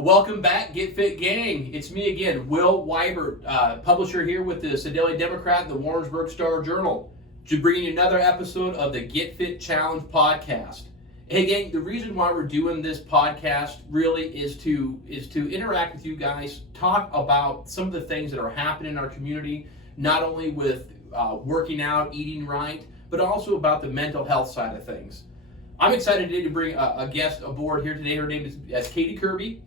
Well, welcome back, Get Fit Gang. It's me again, Will Weibert, publisher here with the Sedalia Democrat and the Warrensburg Star Journal, to bring you another episode of the Get Fit Challenge podcast. Hey, gang, the reason why we're doing this podcast really is to interact with you guys, talk about some of the things that are happening in our community, not only with working out, eating right, but also about the mental health side of things. I'm excited today to bring a guest aboard here today. Her name is Katie Kirby.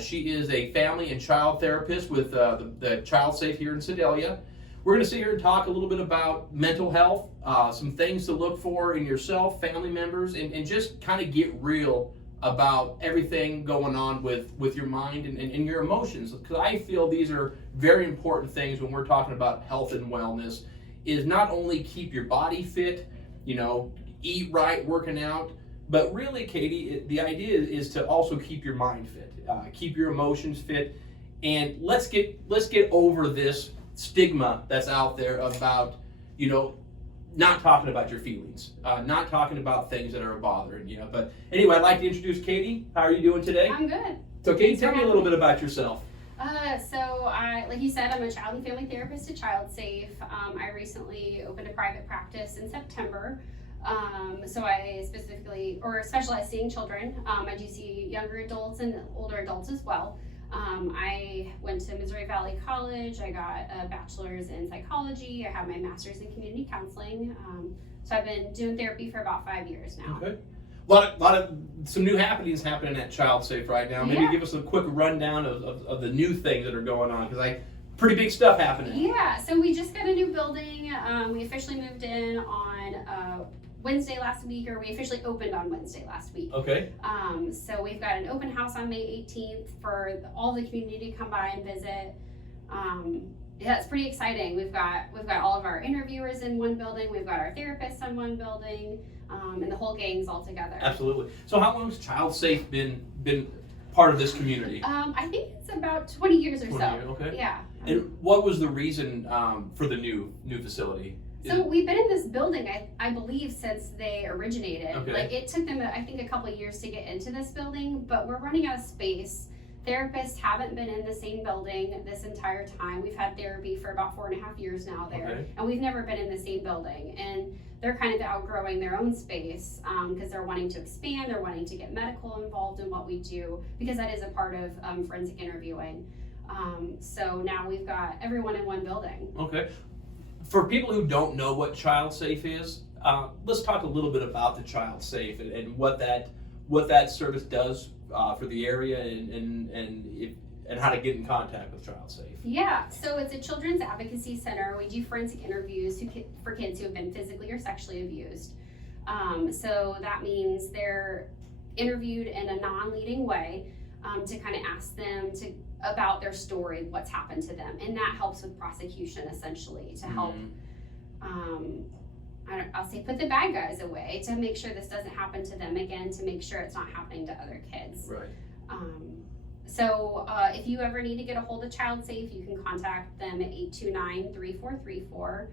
She is a family and child therapist with the Child Safe here in Sedalia. We're going to sit here and talk a little bit about mental health, some things to look for in yourself, family members, and just kind of get real about everything going on with your mind and your emotions. Because I feel these are very important things when we're talking about health and wellness, is not only keep your body fit, eat right, working out, but really, Katie, the idea is to also keep your mind fit, keep your emotions fit, and let's get over this stigma that's out there about, not talking about your feelings, not talking about things that are bothering you. But anyway, I'd like to introduce Katie. How are you doing today? I'm good. So, Katie, tell me a little bit about yourself. Like you said, I'm a child and family therapist at Child Safe. I recently opened a private practice in September. So I specialize seeing children. I do see younger adults and older adults as well. I went to Missouri Valley College. I got a bachelor's in psychology. I have my master's in community counseling. So I've been doing therapy for about 5 years now. Okay. Some new happenings happening at Child Safe right now. Maybe give us a quick rundown of the new things that are going on, because pretty big stuff happening. Yeah, so we just got a new building. We officially moved in on Wednesday last week, or we officially opened on Wednesday last week. Okay. So we've got an open house on May 18th for all the community to come by and visit. It's pretty exciting. We've got all of our interviewers in one building. We've got our therapists in one building, and the whole gang's all together. Absolutely. So how long has Child Safe been part of this community? I think it's about 20 years or 20 so. Years, okay. Yeah. And what was the reason for the new facility? So we've been in this building, I believe, since they originated. Okay. Like, it took them, I think, a couple of years to get into this building, but we're running out of space. Therapists haven't been in the same building this entire time. We've had therapy for about 4.5 years now there, okay. And we've never been in the same building. And they're kind of outgrowing their own space because they're wanting to expand. They're wanting to get medical involved in what we do, because that is a part of forensic interviewing. So now we've got everyone in one building. Okay. For people who don't know what Child Safe is, let's talk a little bit about the Child Safe and what that service does for the area and how to get in contact with Child Safe. Yeah, so it's a children's advocacy center. We do forensic interviews for kids who have been physically or sexually abused. So that means they're interviewed in a non-leading way to kind of ask them about their story, what's happened to them, and that helps with prosecution, essentially, to help I'll say put the bad guys away, to make sure this doesn't happen to them again, to make sure it's not happening to other kids. Right. So if you ever need to get a hold of Child Safe, you can contact them at 829-3434.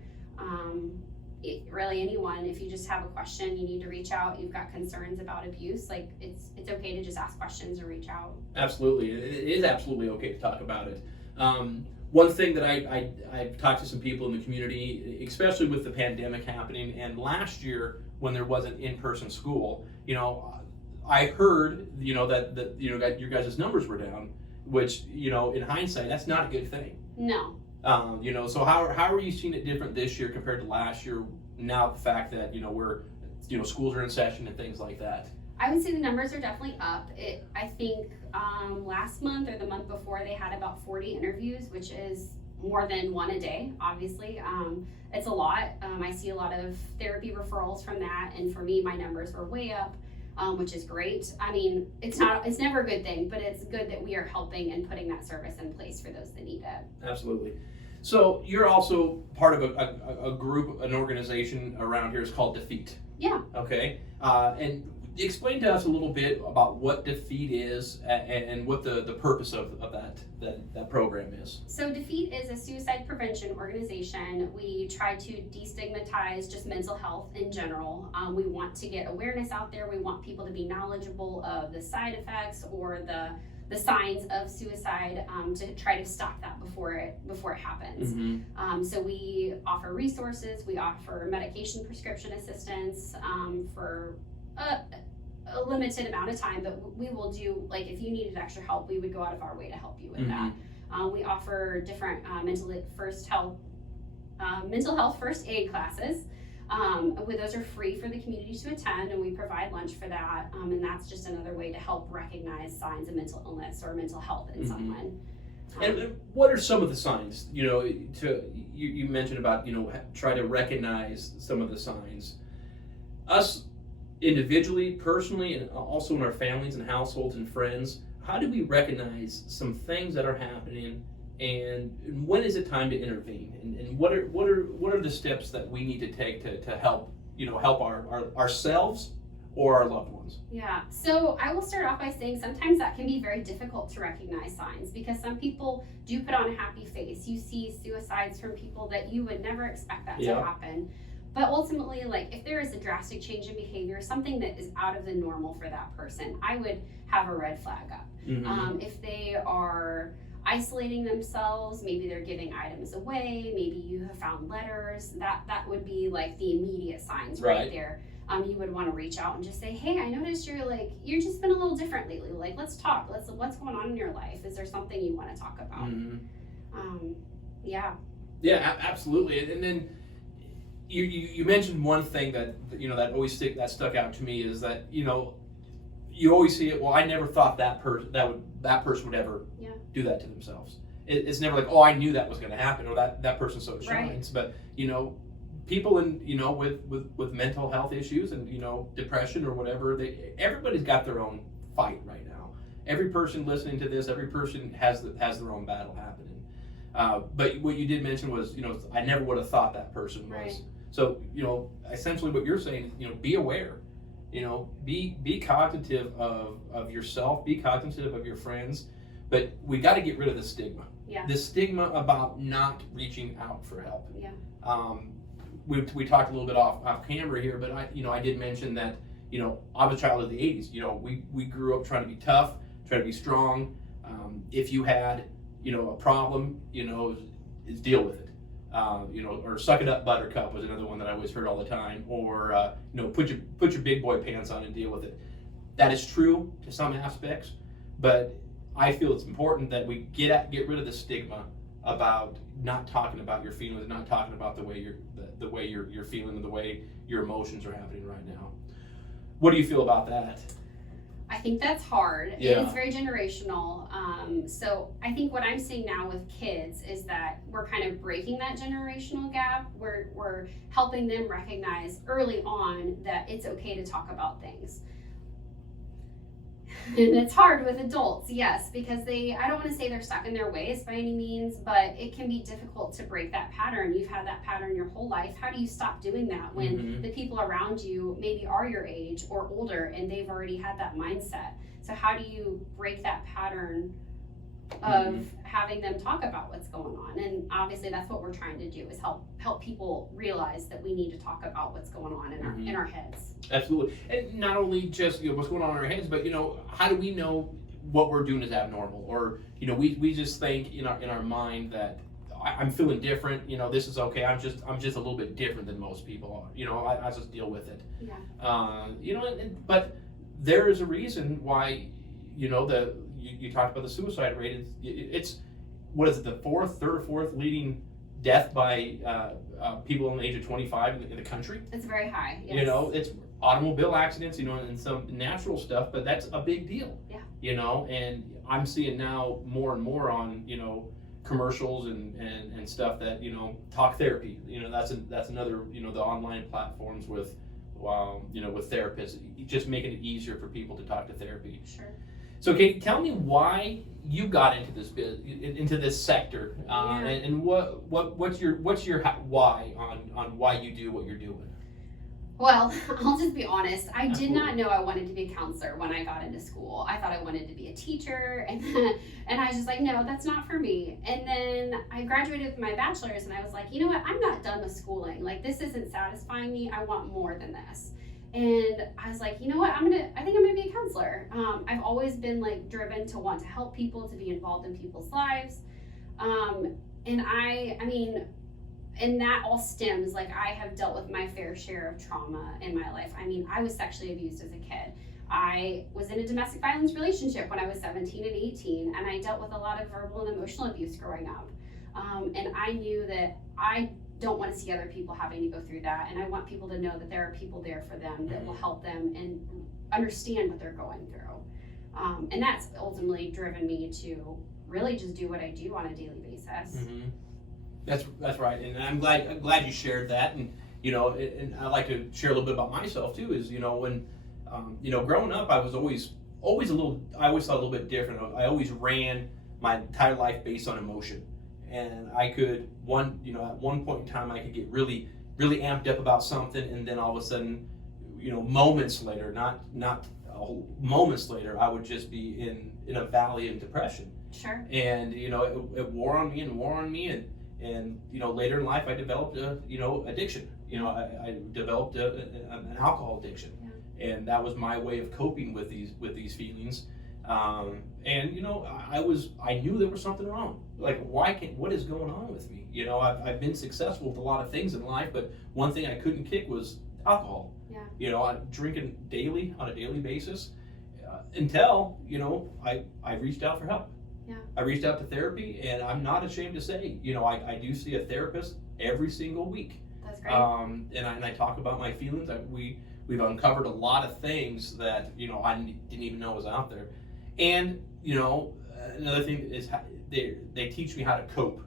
Really, anyone, if you just have a question, you need to reach out. You've got concerns about abuse, like it's okay to just ask questions or reach out. Absolutely, it is absolutely okay to talk about it. One thing that I've talked to some people in the community, especially with the pandemic happening, and last year when there wasn't in-person school, I heard that your guys' numbers were down, which in hindsight that's not a good thing. No. So how are you seeing it different this year compared to last year? Now the fact that we're schools are in session and things like that. I would say the numbers are definitely up. I think last month or the month before they had about 40 interviews, which is more than one a day. Obviously, it's a lot. I see a lot of therapy referrals from that, and for me, my numbers were way up. Which is great. I mean, it's never a good thing, but it's good that we are helping and putting that service in place for those that need it. Absolutely. So you're also part of a group, an organization around here. It's called Defeat. Yeah. Okay. And explain to us a little bit about what Defeat is and what the purpose of that program is. So Defeat is a suicide prevention organization. We try to destigmatize just mental health in general. We want to get awareness out there. We want people to be knowledgeable of the side effects or the the signs of suicide, to try to stop that before it happens. So we offer resources, we offer medication prescription assistance for a limited amount of time, but we will do, like, if you needed extra help, we would go out of our way to help you with that. We offer different mental health first aid classes. Those are free for the community to attend, and we provide lunch for that. And that's just another way to help recognize signs of mental illness or mental health in someone. And what are some of the signs? You mentioned about try to recognize some of the signs. Us individually, personally, and also in our families and households and friends, how do we recognize some things that are happening, and when is it time to intervene? And what are the steps that we need to take to help ourselves or our loved ones? Yeah, so I will start off by saying sometimes that can be very difficult to recognize signs, because some people do put on a happy face. You see suicides from people that you would never expect that to happen. But ultimately, like, if there is a drastic change in behavior, something that is out of the normal for that person, I would have a red flag up. If they are isolating themselves, maybe they're giving items away, maybe you have found letters, that would be like the immediate signs right there. You would want to reach out and just say, hey, I noticed you're just been a little different lately. Like, let's talk. What's going on in your life? Is there something you want to talk about? Yeah, absolutely. And then you mentioned one thing that that stuck out to me is that you always see it. Well, I never thought that person would ever do that to themselves. It's never like, oh, I knew that was going to happen, or that person so shines. But people with mental health issues and depression or whatever, everybody's got their own fight right now. Every person listening to this, every person has their own battle happening. But what you did mention was I never would have thought that person was. So essentially what you're saying is be aware. Be cognitive of yourself, be cognitive of your friends, but we got to get rid of the stigma. The stigma about not reaching out for help. We talked a little bit off camera here, but I did mention that I'm a child of the 80s. We grew up trying to be tough, trying to be strong. If you had a problem, is deal with it. Or suck it up, buttercup was another one that I always heard all the time. Or put your big boy pants on and deal with it. That is true to some aspects, but I feel it's important that we get rid of the stigma about not talking about your feelings, not talking about the way you're feeling, and the way your emotions are happening right now. What do you feel about that? I think that's hard. It's very generational. So I think what I'm seeing now with kids is that we're kind of breaking that generational gap. We're helping them recognize early on that it's okay to talk about things. And it's hard with adults, yes, because I don't want to say they're stuck in their ways by any means, but it can be difficult to break that pattern. You've had that pattern your whole life. How do you stop doing that when the people around you maybe are your age or older and they've already had that mindset? So how do you break that pattern of having them talk about what's going on? And obviously that's what we're trying to do, is help people realize that we need to talk about what's going on in our heads. Absolutely. And not only just what's going on in our heads, but how do we know what we're doing is abnormal? Or we just think in our mind that I'm feeling different, this is okay, I'm just a little bit different than most people are. I just deal with it. But there is a reason why you talked about the suicide rate. It's what is it, the third or fourth leading death by people in the age of 25 in the country? It's very high. Yes. It's automobile accidents, and some natural stuff, but that's a big deal. And I'm seeing now more and more on commercials and stuff that talk therapy. That's another the online platforms with with therapists, just making it easier for people to talk to therapy. Sure. So, Katie, tell me why you got into this sector, and what's your why on why you do what you're doing? Well, I'll just be honest. I did not know I wanted to be a counselor when I got into school. I thought I wanted to be a teacher, and I was just like, no, that's not for me. And then I graduated with my bachelor's, and I was like, you know what? I'm not done with schooling. Like, this isn't satisfying me. I want more than this. And I was like, you know what, I think I'm gonna be a counselor. I've always been like driven to want to help people, to be involved in people's lives. And I mean, and that all stems, like, I have dealt with my fair share of trauma in my life. I mean, I was sexually abused as a kid. I was in a domestic violence relationship when I was 17 and 18, and I dealt with a lot of verbal and emotional abuse growing up. And I knew that I don't want to see other people having to go through that, and I want people to know that there are people there for them that will help them and understand what they're going through. And that's ultimately driven me to really just do what I do on a daily basis. Mm-hmm. That's right, and I'm glad you shared that. And and I'd like to share a little bit about myself too. Is when growing up, I was always I always thought a little bit different. I always ran my entire life based on emotion, and I could at one point in time I could get really amped up about something, and then all of a sudden, moments later, moments later, I would just be in a valley of depression. Sure. And it wore on me, and later in life I developed addiction. I developed an alcohol addiction, and that was my way of coping with these feelings. And I knew there was something wrong. Like, what is going on with me? I've been successful with a lot of things in life, but one thing I couldn't kick was alcohol. Yeah. I'm drinking on a daily basis, until I reached out for help. Yeah. I reached out to therapy, and I'm not ashamed to say, I do see a therapist every single week. That's great. And I talk about my feelings. We've uncovered a lot of things that I didn't even know was out there. And another thing is they teach me how to cope,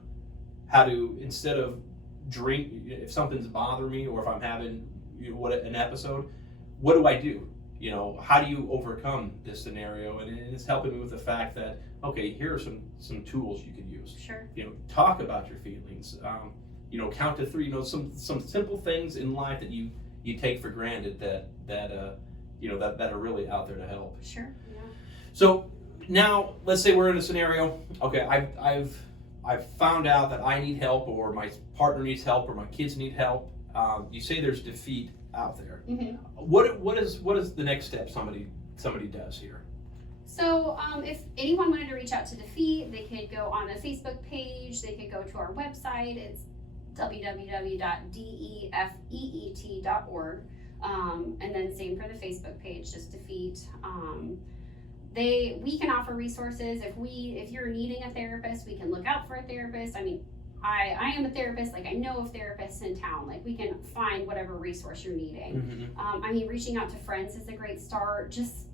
how to, instead of drink, if something's bothering me or if I'm having an episode, what do I do? How do you overcome this scenario? And it's helping me with the fact that, okay, here are some tools you can use. Sure. Talk about your feelings. Count to 3. Some simple things in life that you take for granted that are really out there to help. Sure. Yeah. So now let's say we're in a scenario. Okay, I've found out that I need help, or my partner needs help, or my kids need help. You say there's defeat out there. Mm-hmm. What is the next step somebody does here? So if anyone wanted to reach out to Defeat, they could go on a Facebook page. They could go to our website. It's www.defeet.org. And then same for the Facebook page, just Defeat. We can offer resources. If you're needing a therapist, we can look out for a therapist. I mean, I am a therapist. Like, I know of therapists in town. Like, we can find whatever resource you're needing. Mm-hmm. Reaching out to friends is a great start. Just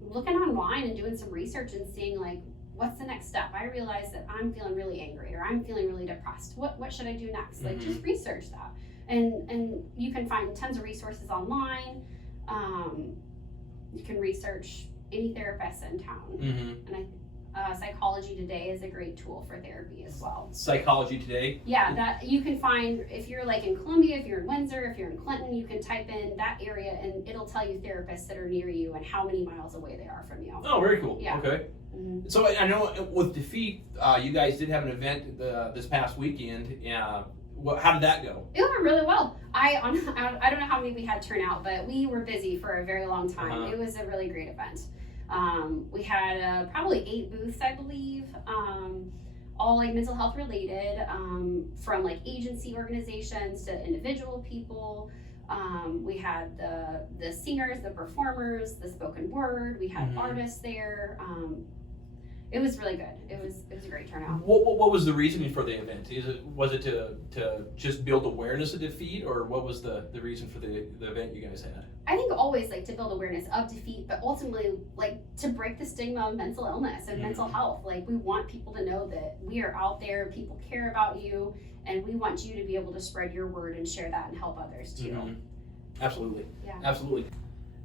looking online and doing some research and seeing, like, what's the next step? I realize that I'm feeling really angry, or I'm feeling really depressed. What should I do next? Like, just research that. And you can find tons of resources online. You can research any therapist in town. Mm-hmm. And Psychology Today is a great tool for therapy as well. Psychology Today? Yeah, that you can find, if you're like in Columbia, if you're in Windsor, if you're in Clinton, you can type in that area and it'll tell you therapists that are near you and how many miles away they are from you. Oh, very cool. Yeah. Okay. Mm-hmm. So I know with Defeat, you guys did have an event this past weekend. How did that go? It went really well. I don't know how many we had turn out, but we were busy for a very long time. Uh-huh. It was a really great event. We had probably 8 booths, I believe, all like mental health related, from like agency organizations to individual people. We had the singers, the performers, the spoken word. We had artists there. It was really good. It was a great turnout. What was the reasoning for the event? Was it to just build awareness of Defeat, or what was the reason for the event you guys had? I think always like to build awareness of Defeat, but ultimately like to break the stigma of mental illness and mental health. Like, we want people to know that we are out there, people care about you, and we want you to be able to spread your word and share that and help others too. Mm-hmm. Absolutely. Yeah. Absolutely.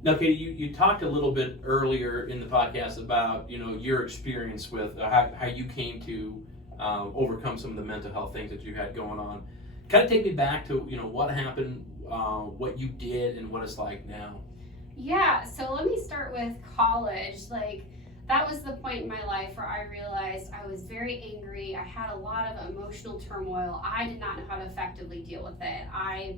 Now, Katie, you talked a little bit earlier in the podcast about your experience with how you came to overcome some of the mental health things that you had going on. Kind of take me back to what happened, what you did, and what it's like now. Yeah, so let me start with college. Like, that was the point in my life where I realized I was very angry. I had a lot of emotional turmoil. I did not know how to effectively deal with it. I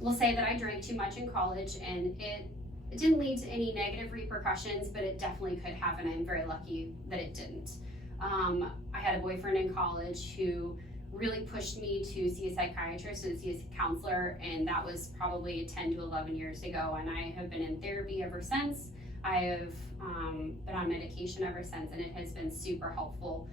will say that I drank too much in college, and it It didn't lead to any negative repercussions, but it definitely could have, and I'm very lucky that it didn't. I had a boyfriend in college who really pushed me to see a psychiatrist and see a counselor, and that was probably 10 to 11 years ago, and I have been in therapy ever since. I have been on medication ever since, and it has been super helpful.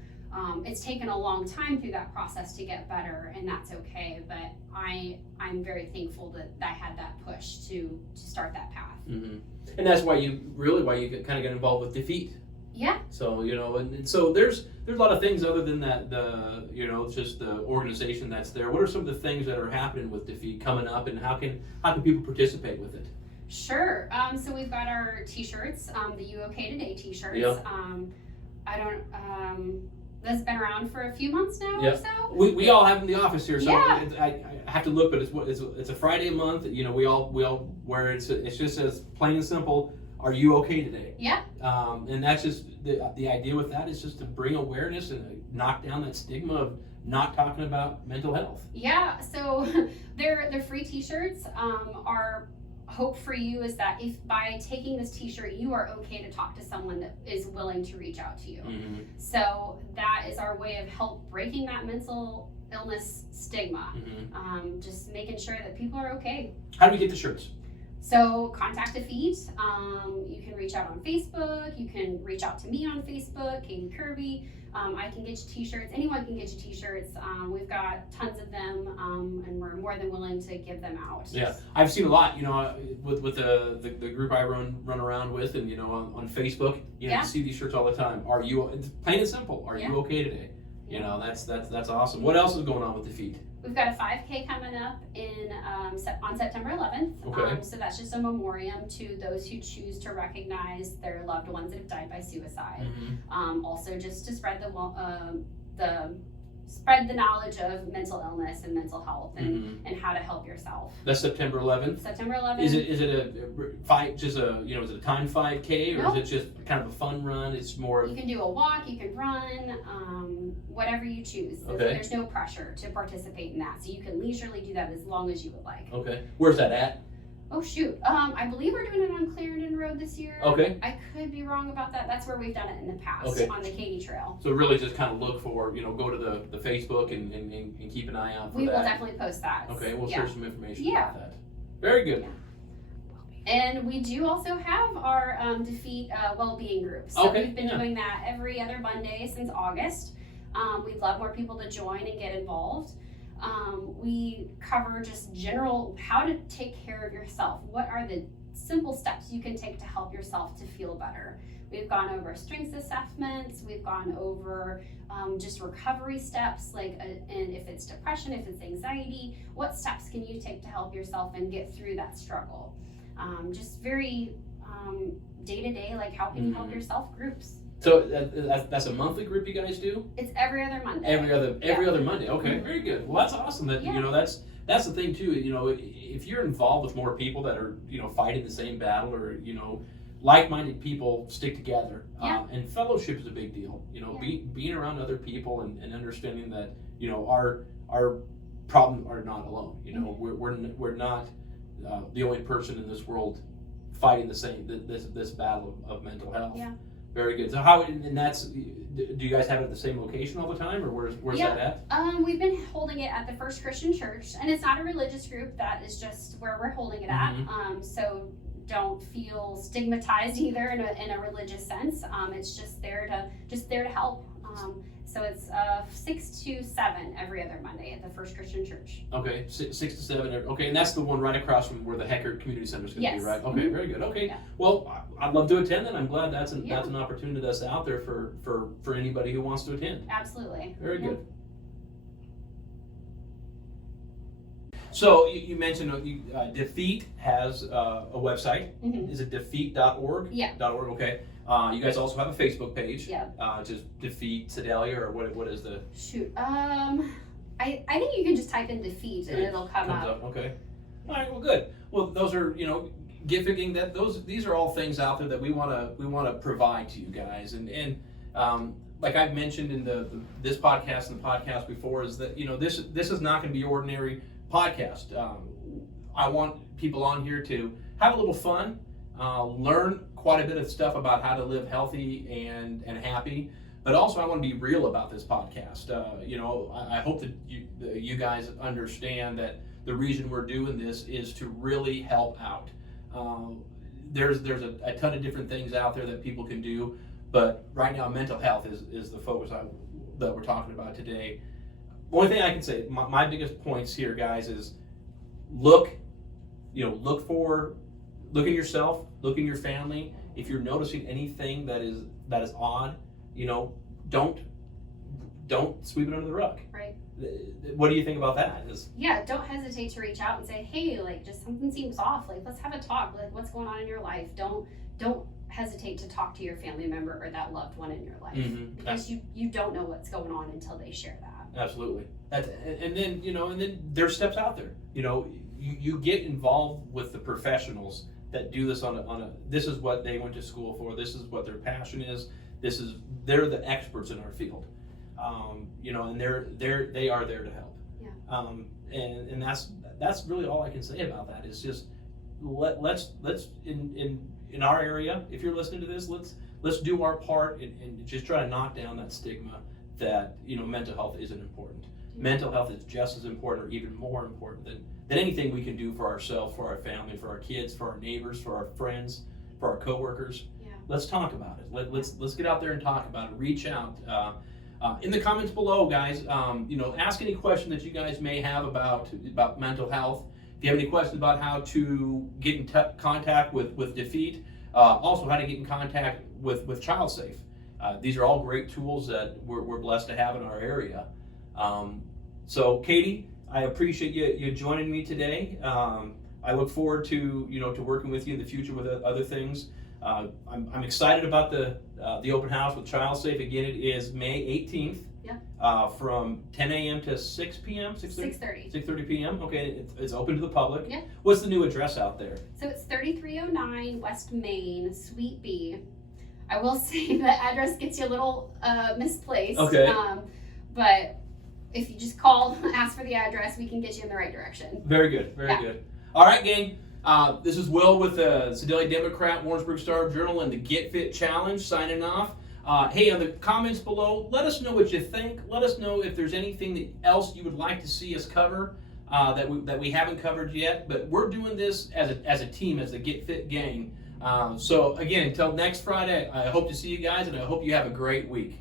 It's taken a long time through that process to get better, and that's okay, but I'm very thankful that I had that push to start that path. Mm-hmm. And that's why you kind of got involved with Defeat. Yeah. So, and so there's a lot of things other than that, just the organization that's there. What are some of the things that are happening with Defeat coming up, and how can people participate with it? Sure. So we've got our t-shirts, the You OK Today t-shirts. Yeah. That's been around for a few months now Yeah. or so. We all have them in the office here, so Yeah. I have to look, but it's a Friday a month. We all wear it. It's just as plain and simple. Are you okay today? Yeah. And that's just the idea with that is just to bring awareness and knock down that stigma of not talking about mental health. Yeah. So they're free t-shirts. Our hope for you is that if by taking this t-shirt you are okay to talk to someone that is willing to reach out to you. Mm-hmm. So that is our way of help breaking that mental illness stigma. Mm-hmm. Just making sure that people are okay. How do we get the shirts? So contact Defeat. You can reach out on Facebook. You can reach out to me on Facebook, Katie Kirby. I can get you t-shirts. Anyone can get you t-shirts. We've got tons of them, and we're more than willing to give them out. Yeah, I've seen a lot. With the group I run around with, and on Facebook, Yeah. you see these shirts all the time. It's plain and simple. Are you okay today? That's awesome. What else is going on with Defeat? We've got a 5K coming up on September 11th. Okay. So that's just a memoriam to those who choose to recognize their loved ones that have died by suicide. Mm-hmm. Also, just to spread the knowledge of mental illness and mental health, and how to help yourself. That's September 11th. September 11th. Is it is it a timed 5K, or Nope. is it just kind of a fun run? It's more. You can do a walk, you can run, whatever you choose. Okay. There's no pressure to participate in that, so you can leisurely do that as long as you would like. Okay. Where's that at? Oh shoot, I believe we're doing it on Clarendon Road this year. Okay. I could be wrong about that. That's where we've done it in the past, Okay. on the Katy Trail. So really just kind of look for, go to the Facebook and keep an eye out for We that. will definitely post that. Okay, we'll Yeah. share some information Yeah. about that. Very good. Yeah. And we do also have our Defeat well-being group. So Okay, we've been yeah. doing that every other Monday since August. We'd love more people to join and get involved. We cover just general how to take care of yourself. What are the simple steps you can take to help yourself to feel better? We've gone over strengths assessments. We've gone over just recovery steps, and if it's depression, if it's anxiety, what steps can you take to help yourself and get through that struggle? Just very day-to-day, how can you help yourself groups. So that's a monthly group you guys do? It's every other Monday. Every other Monday. Okay, very good. Well, that's awesome. That that's the thing too. If you're involved with more people that are fighting the same battle, or like-minded people stick together. Yeah. And fellowship is a big deal. Being around other people and understanding that our problems are not alone. We're not the only person in this world fighting this battle of mental health. Yeah. Very good. So do you guys have it at the same location all the time, or where's that at? We've been holding it at the First Christian Church, and it's not a religious group. That is just where we're holding it at. So don't feel stigmatized either in a religious sense. It's just there to help. So it's 6 to 7 every other Monday at the First Christian Church. Okay, 6 to 7. Okay, and that's the one right across from where the Heckert Community Center is going to be, right? Okay, very good. Okay, Yeah. Well, I'd love to attend, and I'm glad that's an opportunity that's out there for anybody who wants to attend. Absolutely. Very good. So you mentioned Defeat has a website. Mm-hmm. Is it defeat.org? Yeah. .org. Okay. You guys also have a Facebook page. Yeah. Just Defeat Sedalia, or what is the? Shoot. I think you can just type in Defeat and it'll come up. Okay. All right. Well, good. Well, those are giving these are all things out there that we want to provide to you guys, and like I've mentioned in this podcast and the podcast before, is that this is not going to be ordinary podcast. I want people on here to have a little fun, learn quite a bit of stuff about how to live healthy and happy. But also, I want to be real about this podcast. I hope that you guys understand that the reason we're doing this is to really help out. There's a ton of different things out there that people can do, but right now, mental health is the focus that we're talking about today. Only thing I can say, my biggest points here, guys, is look in yourself, look in your family. If you're noticing anything that is odd, don't sweep it under the rug. Right. What do you think about that? Don't hesitate to reach out and say, hey, like, just something seems off. Like, let's have a talk. Like, what's going on in your life? Don't hesitate to talk to your family member or that loved one in your life, because you don't know what's going on until they share that. Absolutely. And then there's steps out there. You get involved with the professionals that do this on a. This is what they went to school for. This is what their passion is. They're the experts in our field, and they are there to help. Yeah. And that's really all I can say about that. Is just let's in our area. If you're listening to this, let's do our part and just try to knock down that stigma that mental health isn't important. Yeah. Mental health is just as important, or even more important than anything we can do for ourselves, for our family, for our kids, for our neighbors, for our friends, for our coworkers. Let's talk about it. Let's get out there and talk about it. Reach out in the comments below, guys. Ask any question that you guys may have about mental health. If you have any questions about how to get in contact with Defeat, also how to get in contact with ChildSafe. These are all great tools that we're blessed to have in our area. So, Katie, I appreciate you joining me today. I look forward to to working with you in the future with other things. I'm excited about the open house with ChildSafe. Again, it is May 18th. Yeah. From 10 a.m. to 6 p.m. 6:30 p.m. Okay, it's open to the public. Yeah. What's the new address out there? So it's 3309 West Main, Suite B. I will say the address gets you a little misplaced. Okay. But if you just call, ask for the address, we can get you in the right direction. Very good. Very good. All right, gang. This is Will with the Sedalia Democrat, Warrensburg Star Journal, and the Get Fit Challenge signing off. Hey, in the comments below, let us know what you think. Let us know if there's anything else you would like to see us cover that we haven't covered yet. But we're doing this as a team, as the Get Fit gang. So again, until next Friday, I hope to see you guys, and I hope you have a great week.